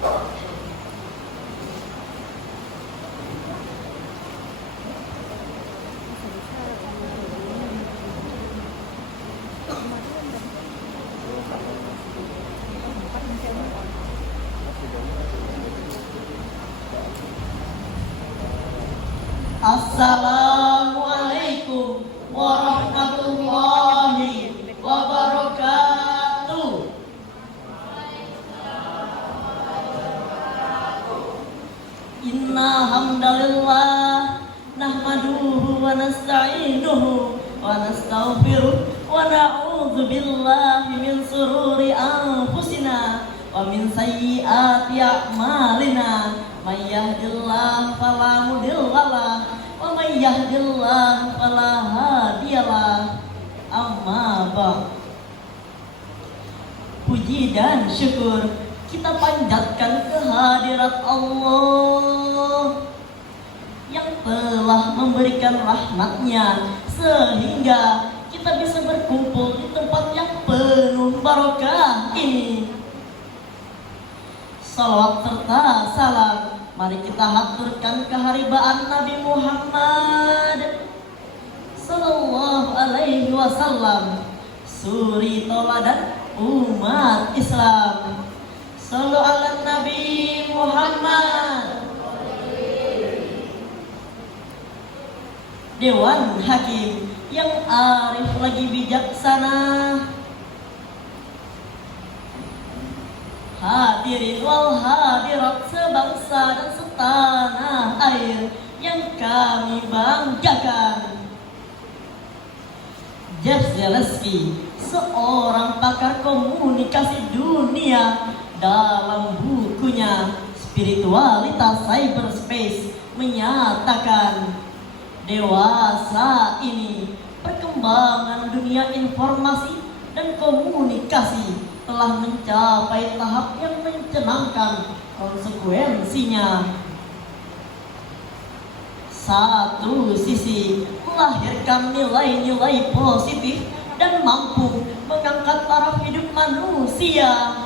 Assalamualaikum warahmatullahi wabarakatuh. Inna hamdalillah nahmaduhu wa nasta'inuhu wa nastaghfiruh wa na'udzu billahi min sururi anfusina wa min sayyiati a'malina. May yahdihillahu fala mudhillalah wa may yahdihillahu fala hadiyalah. Amma ba'd. Puji dan syukur kita panjatkan kehadirat Allah yang telah memberikan rahmatnya sehingga kita bisa berkumpul di tempat yang penuh barokah ini. Salawat serta salam mari kita haturkan keharibaan Nabi Muhammad sallallahu alaihi wasallam, suri toladan umat Islam. Sallu ala Nabi Muhammad. Dewan Hakim yang arif lagi bijaksana, hadirin wal hadirat sebangsa dan setanah air yang kami banggakan. Jeff Zaleski, seorang pakar komunikasi dunia, dalam bukunya Spiritualitas Cyberspace menyatakan, dewasa ini perkembangan dunia informasi dan komunikasi telah mencapai tahap yang menyenangkan konsekuensinya. Satu sisi melahirkan nilai-nilai positif dan mampu mengangkat taraf hidup manusia.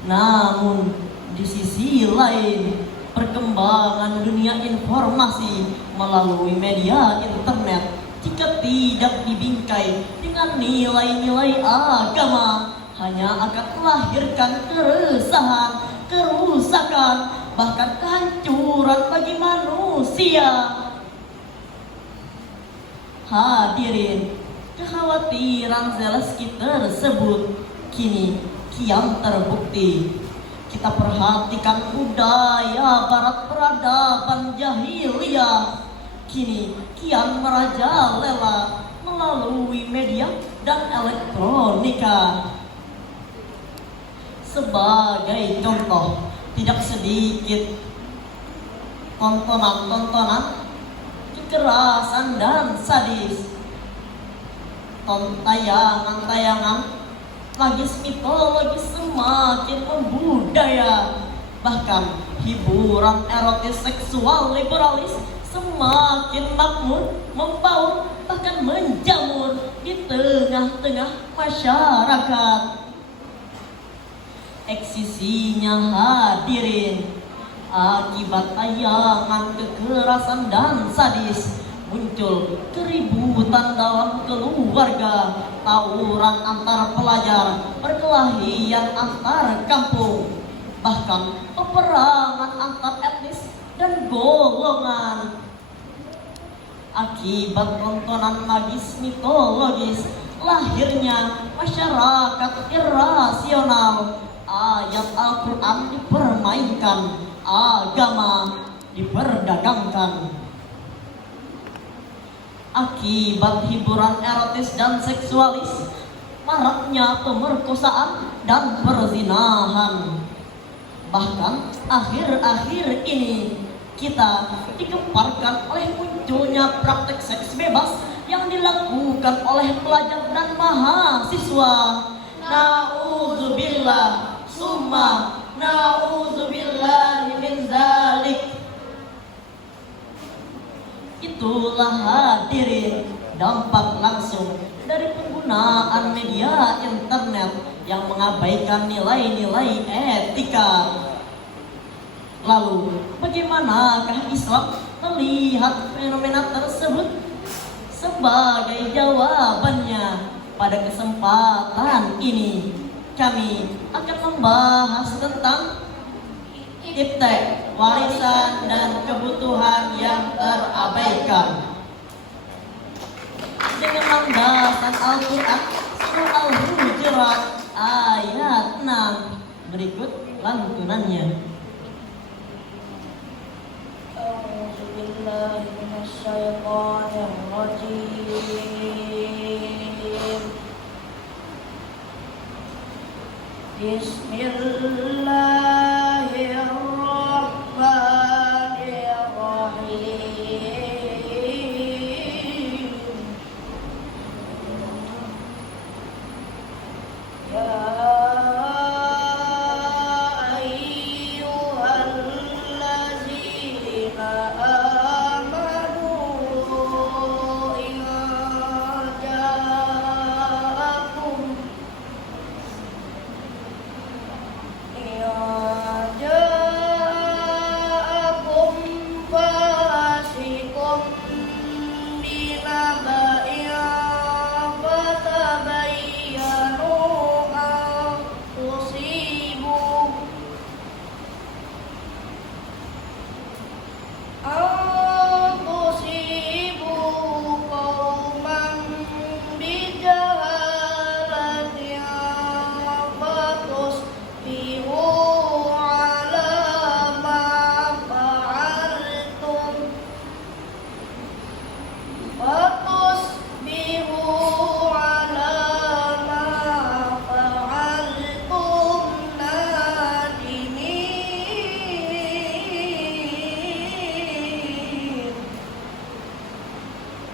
Namun di sisi lain, perkembangan dunia informasi melalui media internet jika tidak dibingkai dengan nilai-nilai agama hanya akan melahirkan keresahan, kerusakan, bahkan kehancuran bagi manusia. Hadirin, kekhawatiran Zaleski tersebut kini kian terbukti. Kita perhatikan budaya barat peradaban jahiliyah kini kian merajalela melalui media dan elektronika. Sebagai contoh, tidak sedikit tontonan-tontonan kekerasan dan sadis, tayangan-tayangan magis mitologis semakin membudaya, bahkan hiburan erotis seksual liberalis semakin makmur, membaur, bahkan menjamur di tengah-tengah masyarakat. Eksisinya hadirin, akibat tayangan kekerasan dan sadis, muncul keributan dalam keluarga, tawuran antar pelajar, perkelahian antar kampung, bahkan peperangan antar etnis dan golongan. Akibat tontonan magis mitologis, lahirnya masyarakat irasional. Ayat Al-Quran dipermainkan, agama diperdagangkan. Akibat hiburan erotis dan seksualis, maraknya pemerkosaan dan perzinahan. Bahkan akhir-akhir ini kita digemparkan oleh munculnya praktek seks bebas yang dilakukan oleh pelajar dan mahasiswa. Na'udzubillah, summa na'udzubillah min zalik. Itulah hadirin dampak langsung dari penggunaan media internet yang mengabaikan nilai-nilai etika Lalu, bagaimanakah Islam melihat fenomena tersebut? Sebagai jawabannya, pada kesempatan ini kami akan membahas tentang iptek, warisan dan kebutuhan yang terabaikan. Dengan landasan Al-Quran surah Al-Hujurat ayat 6, berikut lantunannya. A'udzu billahi minasyaitonir rajim. Bismillahirrahmanirrahim. Ya ayyuhallazina amanu in ja'akum fasiqun binaba'in fatabayyanu an tusibu qauman bijahalatin fatusbihu ala ma fa'altum nadimin.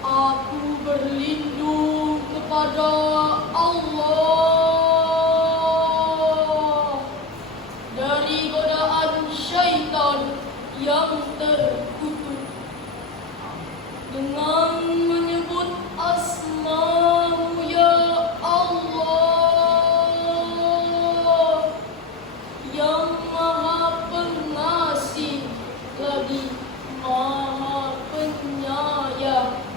Aku berlindung kepada Allah dari godaan syaitan yang terkutuk, dengan menyebut asma-Mu ya Allah yang Maha Pengasih lagi Maha Penyayang.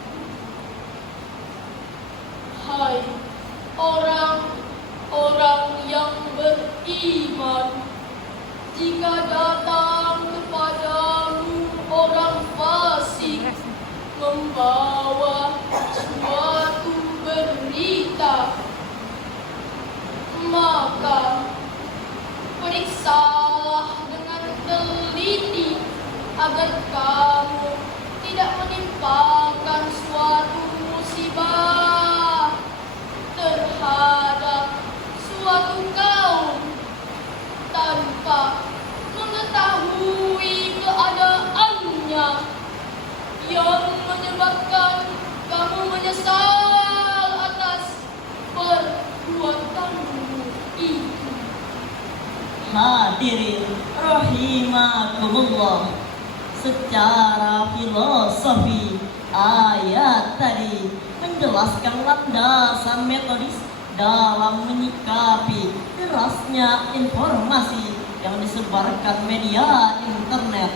Hai orang-orang yang beriman, jika datang kepadamu orang fasik membawa suatu berita, maka periksalah dengan teliti agar kamu tidak menimpakan suatu musibah terhadap suatu kaum tanpa mengetahui keadaannya, yang menyebabkan kamu menyesal atas perbuatanmu itu. Hadirin rahimakumullah, secara filosofi ayat tadi menjelaskan landasan metodis dalam menyikapi derasnya informasi yang disebarkan media internet,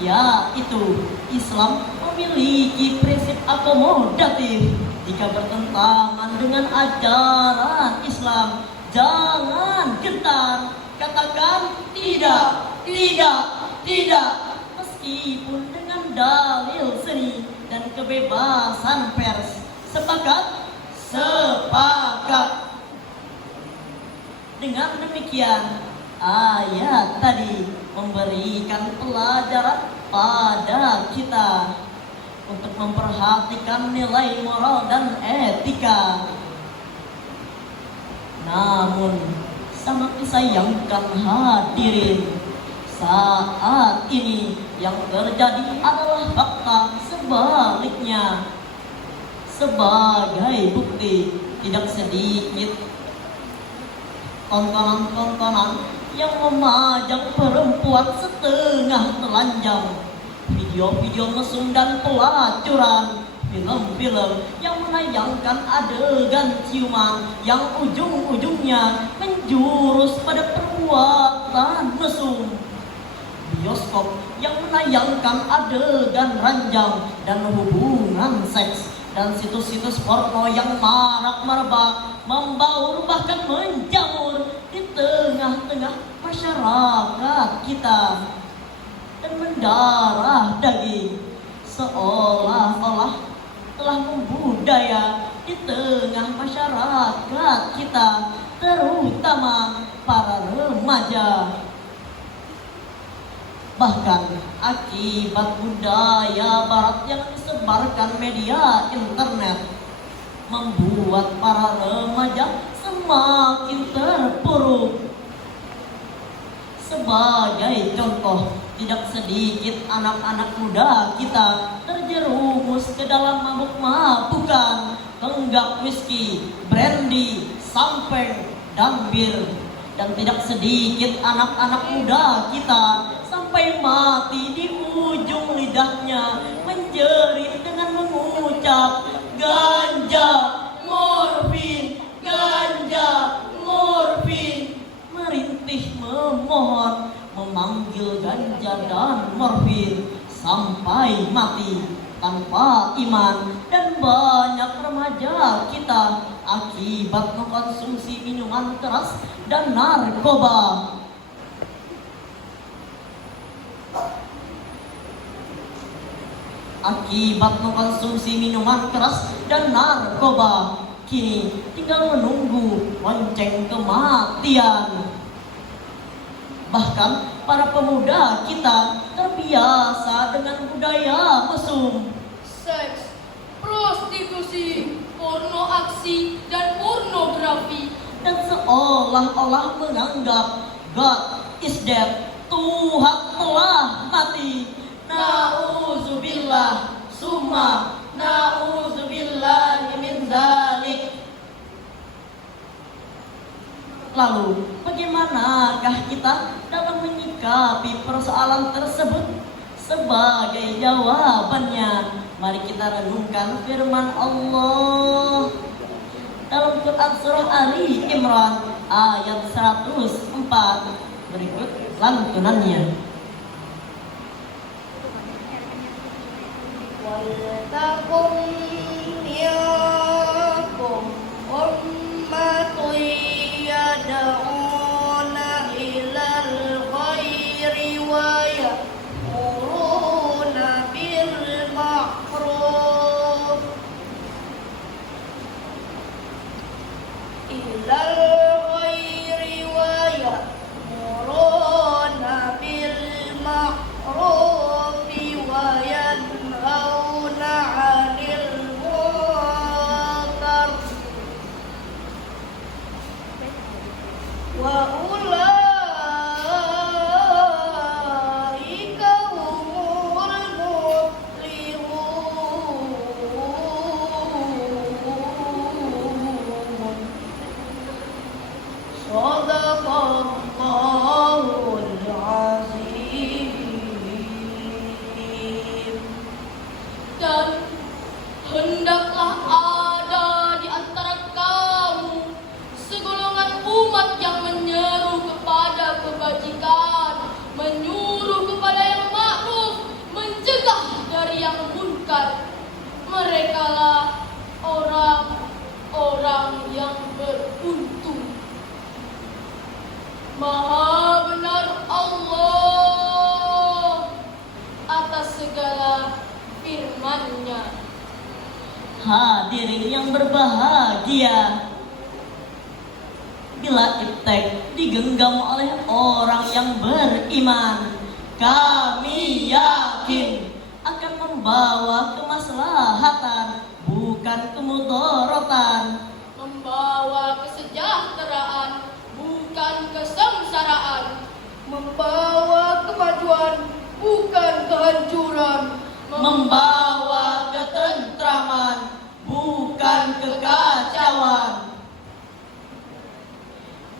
yaitu Islam memiliki prinsip akomodatif. Jika bertentangan dengan ajaran Islam, jangan gentar, katakan tidak, tidak, tidak, meskipun dengan dalil seni dan kebebasan pers. Sepakat? Sepakat. Dengan demikian, ayat tadi memberikan pelajaran pada kita untuk memperhatikan nilai moral dan etika. Namun, sangat disayangkan hadirin, saat ini yang terjadi adalah fakta sebaliknya. Sebagai bukti, tidak sedikit tontonan-tontonan yang memajang perempuan setengah telanjang, video-video mesum dan pelacuran, film-film yang menayangkan adegan ciuman yang ujung-ujungnya menjurus pada perbuatan mesum. bioskop yang menayangkan adegan ranjang dan hubungan seks, dan situs-situs porno yang marak merebak, membaur bahkan menjamur di tengah-tengah masyarakat kita dan mendarah daging seolah-olah telah membudaya di tengah masyarakat kita, terutama para remaja. Bahkan akibat budaya barat yang disebarkan media internet membuat para remaja semakin terpuruk. Sebagai contoh, tidak sedikit anak-anak muda kita terjerumus ke dalam mabuk-mabukan, tenggak whisky, brandy, sampeng, dan bir. Dan tidak sedikit anak-anak muda kita sampai mati di ujung lidahnya menjerit dengan mengucap ganja, morfin, ganja, morfin, merintih memohon memanggil ganja dan morfin sampai mati tanpa iman. Dan banyak remaja kita akibat mengkonsumsi minuman keras dan narkoba kini tinggal menunggu lonceng kematian. Bahkan para pemuda kita terbiasa dengan budaya mesum, Seks, prostitusi, porno aksi, dan pornografi. dan seolah-olah menganggap God is dead, Tuhan telah mati. Na'udzubillah, summa na'udzubillah min dzalik. Lalu, bagaimanakah kita dalam menyikapi persoalan tersebut? Sebagai jawabannya, mari kita renungkan firman Allah dalam Quran surah Ali Imran ayat 104. Berikut lantunannya. Waltakum minkum ummatun yad'una ilal khairi wa ya'muruna bil ma'ruf ilal khairi wa ya'muruna bil ma'ruf wa yanhauna 'anil munkar wa ulaika humul muflihun. Shadaqallahul azim. Dan hendaklah ada di antara kamu segolongan umat yang menyeru kepada kebajikan, menyuruh kepada yang ma'ruf, mencegah dari yang munkar. Merekalah orang-orang yang beruntung. Maha benar Allah atas segala firman-Nya. Hadirin yang berbahagia, bila iptek digenggam oleh orang yang beriman, kami yakin akan membawa kemaslahatan, bukan kemudaratan, Membawa kesejahteraan, bukan kesengsaraan. Membawa kemajuan bukan kehancuran. membawa ketentraman, bukan kekacauan.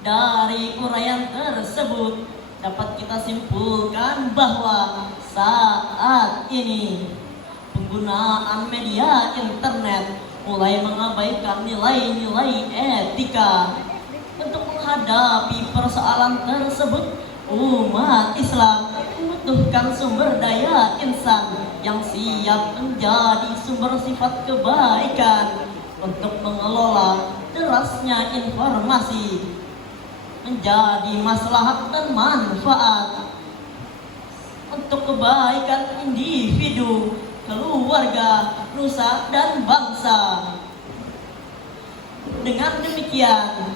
Dari uraian tersebut dapat kita simpulkan bahwa saat ini penggunaan media internet mulai mengabaikan nilai-nilai etika. Untuk menghadapi persoalan tersebut, umat Islam butuhkan sumber daya insan yang siap menjadi sumber sifat kebaikan untuk mengelola derasnya informasi menjadi maslahat dan manfaat untuk kebaikan individu, keluarga, nusa, dan bangsa. Dengan demikian,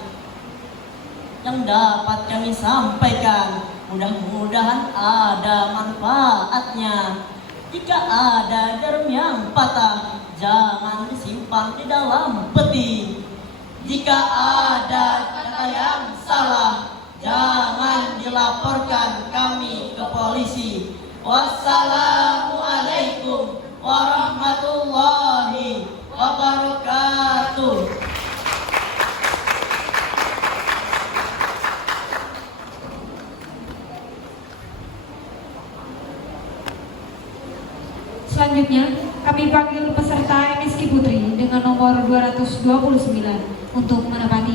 yang dapat kami sampaikan, mudah-mudahan ada manfaatnya. Jika ada garam yang patah, jangan disimpan di dalam peti. Jika ada kata yang salah, jangan dilaporkan kami ke polisi. Wassalamualaikum warahmatullahi wabarakatuh. Selanjutnya, kami panggil peserta MSK Putri dengan nomor 229 untuk menepati